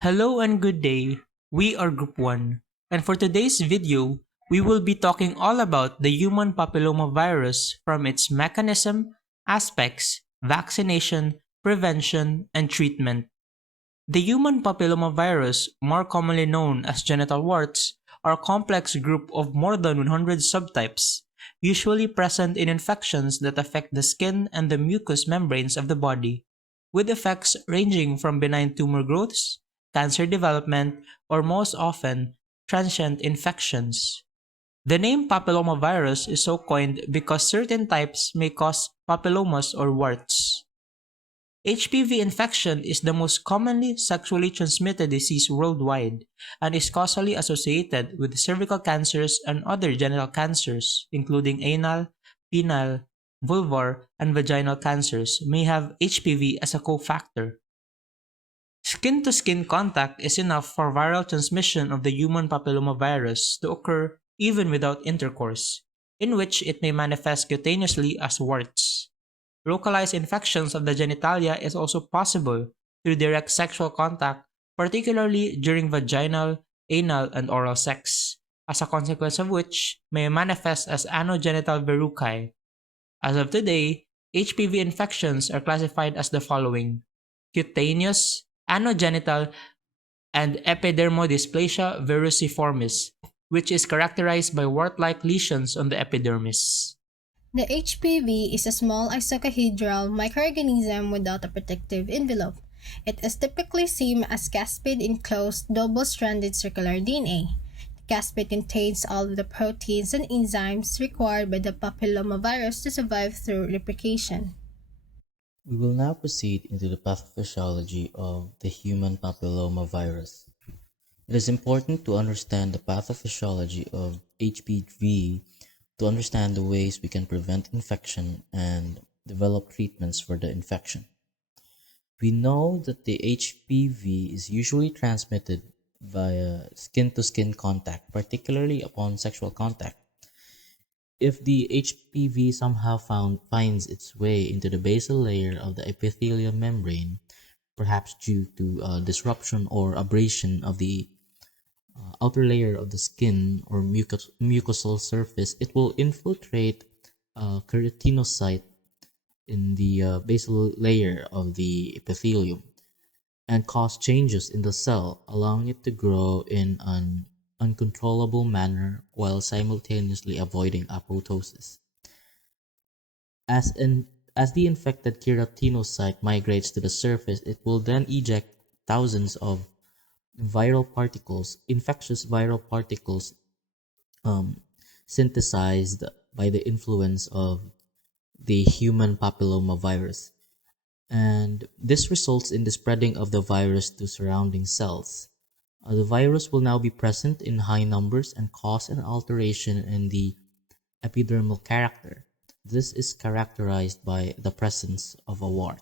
Hello and good day. We are Group 1, and for today's video, we will be talking all about the human papillomavirus from its mechanism, aspects, vaccination, prevention, and treatment. The human papillomavirus, more commonly known as genital warts, are a complex group of more than 100 subtypes, usually present in infections that affect the skin and the mucous membranes of the body, with effects ranging from benign tumor growths, cancer development, or most often, transient infections. The name papillomavirus is so coined because certain types may cause papillomas or warts. HPV infection is the most commonly sexually transmitted disease worldwide and is causally associated with cervical cancers and other genital cancers, including anal, penile, vulvar, and vaginal cancers, may have HPV as a cofactor. Skin to skin contact is enough for viral transmission of the human papillomavirus to occur even without intercourse, in which it may manifest cutaneously as warts. Localized infections of the genitalia is also possible through direct sexual contact, particularly during vaginal, anal, and oral sex, as a consequence of which may manifest as anogenital verrucae. As of today, HPV infections are classified as the following: cutaneous, anogenital, and epidermodysplasia verruciformis, which is characterized by wart-like lesions on the epidermis. The HPV is a small icosahedral microorganism without a protective envelope. It is typically seen as caspid-enclosed double-stranded circular DNA. The caspid contains all of the proteins and enzymes required by the papillomavirus to survive through replication. We will now proceed into the pathophysiology of the human papillomavirus. It is important to understand the pathophysiology of HPV to understand the ways we can prevent infection and develop treatments for the infection. We know that the HPV is usually transmitted via skin to skin contact, particularly upon sexual contact. If the HPV somehow finds its way into the basal layer of the epithelial membrane, perhaps due to disruption or abrasion of the outer layer of the skin or mucosal surface, it will infiltrate a keratinocyte in the basal layer of the epithelium and cause changes in the cell, allowing it to grow in an uncontrollable manner while simultaneously avoiding apoptosis. As the infected keratinocyte migrates to the surface, it will then eject thousands of infectious viral particles um, synthesized by the influence of the human papillomavirus. And this results in the spreading of the virus to surrounding cells. The virus will now be present in high numbers and cause an alteration in the epidermal character. This is characterized by the presence of a wart.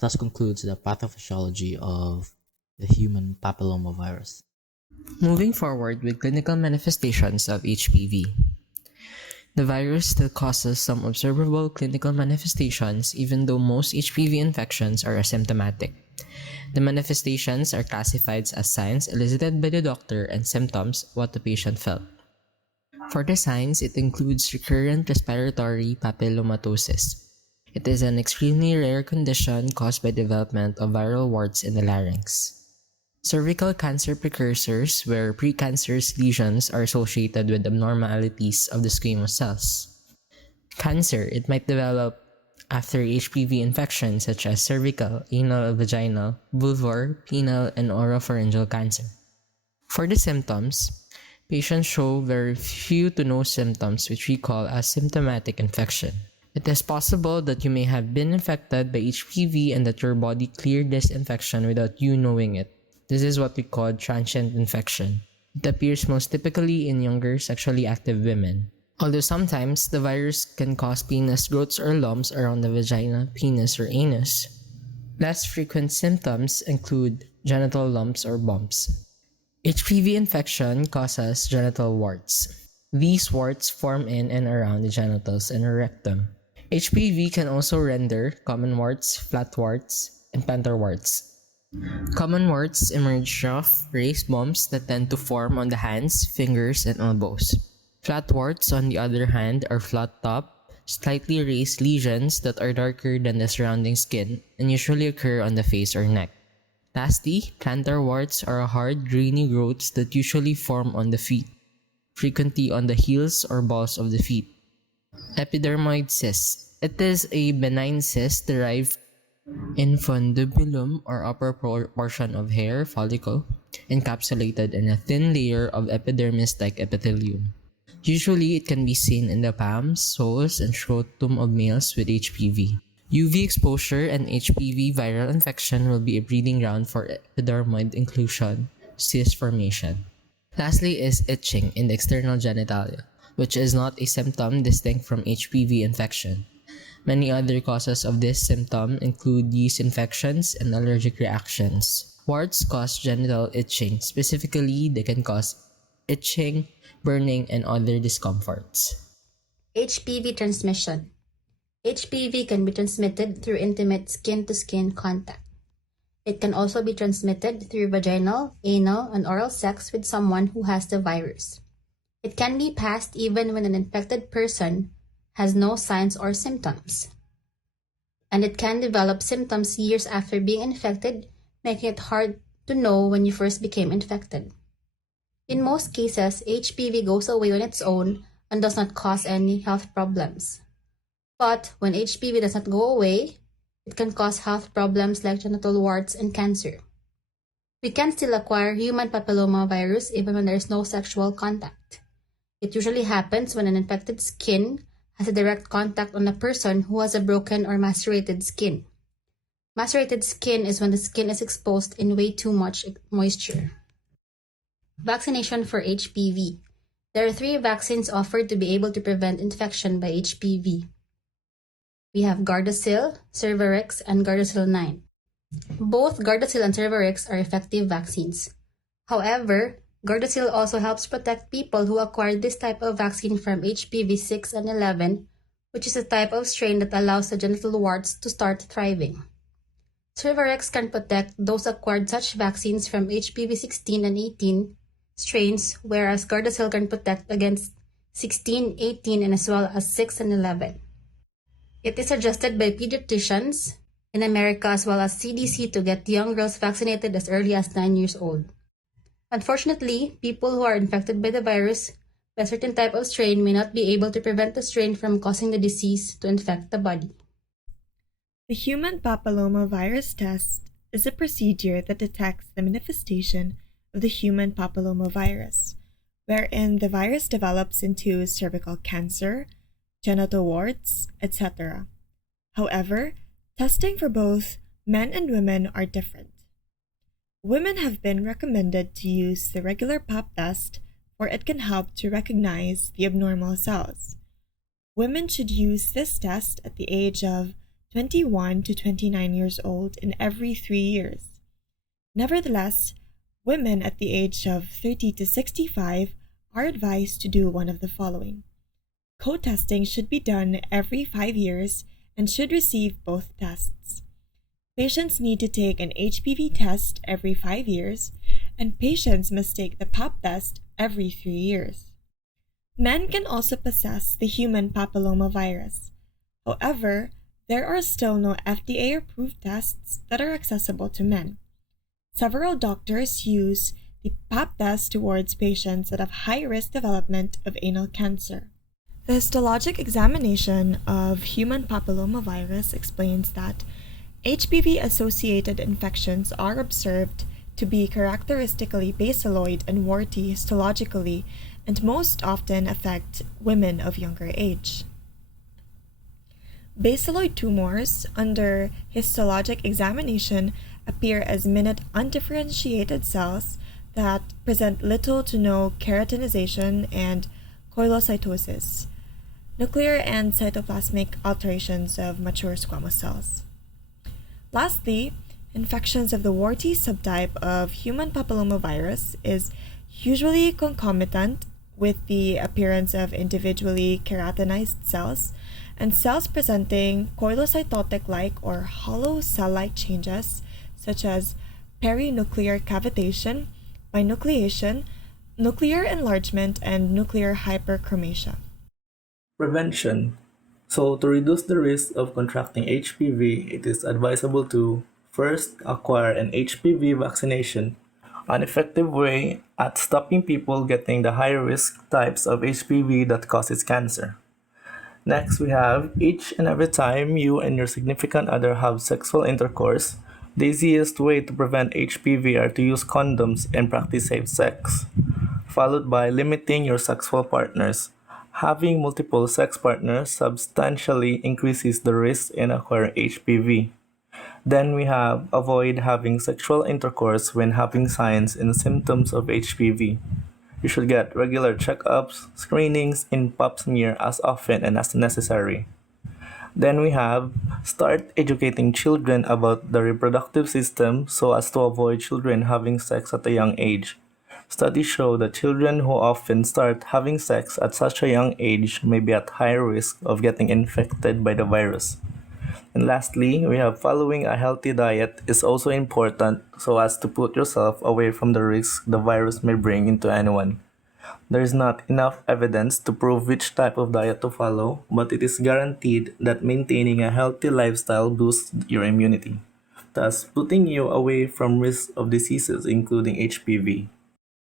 Thus concludes the pathophysiology of the human papillomavirus. Moving forward with clinical manifestations of HPV. The virus still causes some observable clinical manifestations even though most HPV infections are asymptomatic. The manifestations are classified as signs elicited by the doctor and symptoms what the patient felt. For the signs, it includes recurrent respiratory papillomatosis. It is an extremely rare condition caused by development of viral warts in the larynx. Cervical cancer precursors, where precancerous lesions are associated with abnormalities of the squamous cells. Cancer, it might develop after HPV infections such as cervical, anal, vaginal, vulvar, penile, and oropharyngeal cancer. For the symptoms, patients show very few to no symptoms, which we call asymptomatic infection. It is possible that you may have been infected by HPV and that your body cleared this infection without you knowing it. This is what we call transient infection. It appears most typically in younger sexually active women. Although sometimes the virus can cause penis growths or lumps around the vagina, penis, or anus. Less frequent symptoms include genital lumps or bumps. HPV infection causes genital warts. These warts form in and around the genitals and rectum. HPV can also render common warts, flat warts, and plantar warts. Common warts emerge off raised bumps that tend to form on the hands, fingers, and elbows. Flat warts, on the other hand, are flat top, slightly raised lesions that are darker than the surrounding skin and usually occur on the face or neck. Lastly, plantar warts are hard, grainy growths that usually form on the feet, frequently on the heels or balls of the feet. Epidermoid cyst. It is a benign cyst derived infundibulum or upper portion of hair follicle encapsulated in a thin layer of epidermis-like epithelium. Usually, it can be seen in the palms, soles, and scrotum of males with HPV. UV exposure and HPV viral infection will be a breeding ground for epidermoid inclusion, cyst formation. Lastly is itching in the external genitalia, which is not a symptom distinct from HPV infection. Many other causes of this symptom include yeast infections and allergic reactions. Warts cause genital itching. Specifically, they can cause itching, burning, and other discomforts. HPV transmission. HPV can be transmitted through intimate skin-to-skin contact. It can also be transmitted through vaginal, anal, and oral sex with someone who has the virus. It can be passed even when an infected person has no signs or symptoms. And it can develop symptoms years after being infected, making it hard to know when you first became infected. In most cases, HPV goes away on its own and does not cause any health problems. But when HPV does not go away, it can cause health problems like genital warts and cancer. We can still acquire human papillomavirus even when there is no sexual contact. It usually happens when an infected skin has a direct contact on a person who has a broken or macerated skin. Macerated skin is when the skin is exposed in way too much moisture. Vaccination for HPV. There are 3 vaccines offered to be able to prevent infection by HPV. We have Gardasil, Cervarix, and Gardasil 9. Both Gardasil and Cervarix are effective vaccines. However, Gardasil also helps protect people who acquired this type of vaccine from HPV 6 and 11, which is a type of strain that allows the genital warts to start thriving. Cervarix can protect those acquired such vaccines from HPV 16 and 18 strains, whereas Gardasil can protect against 16, 18, and as well as 6 and 11. It is suggested by pediatricians in America as well as CDC to get young girls vaccinated as early as 9 years old. Unfortunately, people who are infected by the virus by a certain type of strain may not be able to prevent the strain from causing the disease to infect the body. The human papillomavirus test is a procedure that detects the manifestation of the human papillomavirus, wherein the virus develops into cervical cancer, genital warts, etc. However, testing for both men and women are different. Women have been recommended to use the regular pap test, for it can help to recognize the abnormal cells. Women should use this test at the age of 21 to 29 years old in every 3 years. Nevertheless, women at the age of 30 to 65 are advised to do one of the following. Co-testing should be done every 5 years and should receive both tests. Patients need to take an HPV test every 5 years, and patients must take the pap test every 3 years. Men can also possess the human papillomavirus. However, there are still no FDA-approved tests that are accessible to men. Several doctors use the pap test towards patients that have high-risk development of anal cancer. The histologic examination of human papillomavirus explains that HPV-associated infections are observed to be characteristically basaloid and warty histologically and most often affect women of younger age. Basaloid tumors under histologic examination appear as minute undifferentiated cells that present little to no keratinization and koilocytosis, nuclear and cytoplasmic alterations of mature squamous cells. Lastly, infections of the warty subtype of human papillomavirus is usually concomitant with the appearance of individually keratinized cells and cells presenting koilocytotic-like or hollow cell-like changes such as perinuclear cavitation, binucleation, nuclear enlargement, and nuclear hyperchromasia. Prevention. So, to reduce the risk of contracting HPV, it is advisable to first acquire an HPV vaccination, an effective way at stopping people getting the high risk types of HPV that causes cancer. Next, we have each and every time you and your significant other have sexual intercourse, the easiest way to prevent HPV are to use condoms and practice safe sex, followed by limiting your sexual partners. Having multiple sex partners substantially increases the risk in acquiring HPV. Then we have avoid having sexual intercourse when having signs and symptoms of HPV. You should get regular checkups, screenings, and pap smear as often and as necessary. Then we have start educating children about the reproductive system so as to avoid children having sex at a young age. Studies show that children who often start having sex at such a young age may be at higher risk of getting infected by the virus. And lastly, we have following a healthy diet is also important so as to put yourself away from the risk the virus may bring into anyone. There is not enough evidence to prove which type of diet to follow, but it is guaranteed that maintaining a healthy lifestyle boosts your immunity, thus putting you away from risk of diseases including HPV.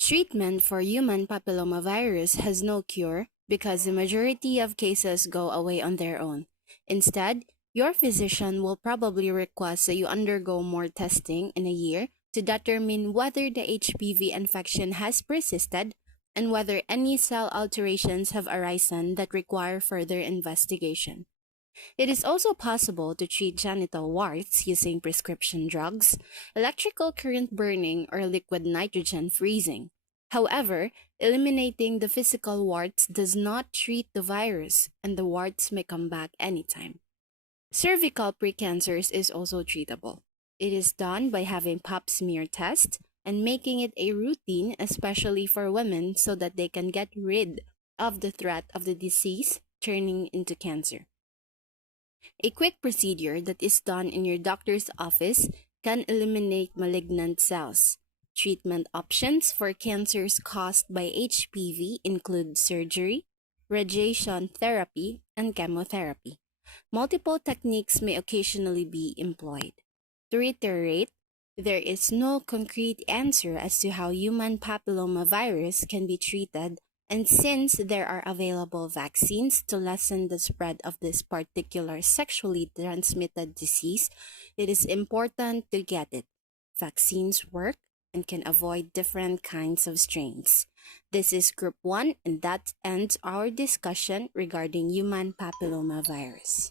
Treatment for human papillomavirus has no cure because the majority of cases go away on their own. Instead, your physician will probably request that you undergo more testing in a year to determine whether the HPV infection has persisted and whether any cell alterations have arisen that require further investigation. It is also possible to treat genital warts using prescription drugs, electrical current burning, or liquid nitrogen freezing. However, eliminating the physical warts does not treat the virus, and the warts may come back anytime. Cervical precancers is also treatable. It is done by having pap smear test and making it a routine, especially for women, so that they can get rid of the threat of the disease turning into cancer. A quick procedure that is done in your doctor's office can eliminate malignant cells. Treatment options for cancers caused by HPV include surgery, radiation therapy, and chemotherapy. Multiple techniques may occasionally be employed. To reiterate, there is no concrete answer as to how human papillomavirus can be treated, and since there are available vaccines to lessen the spread of this particular sexually transmitted disease, it is important to get it. Vaccines work and can avoid different kinds of strains. This is Group 1, and that ends our discussion regarding human papillomavirus.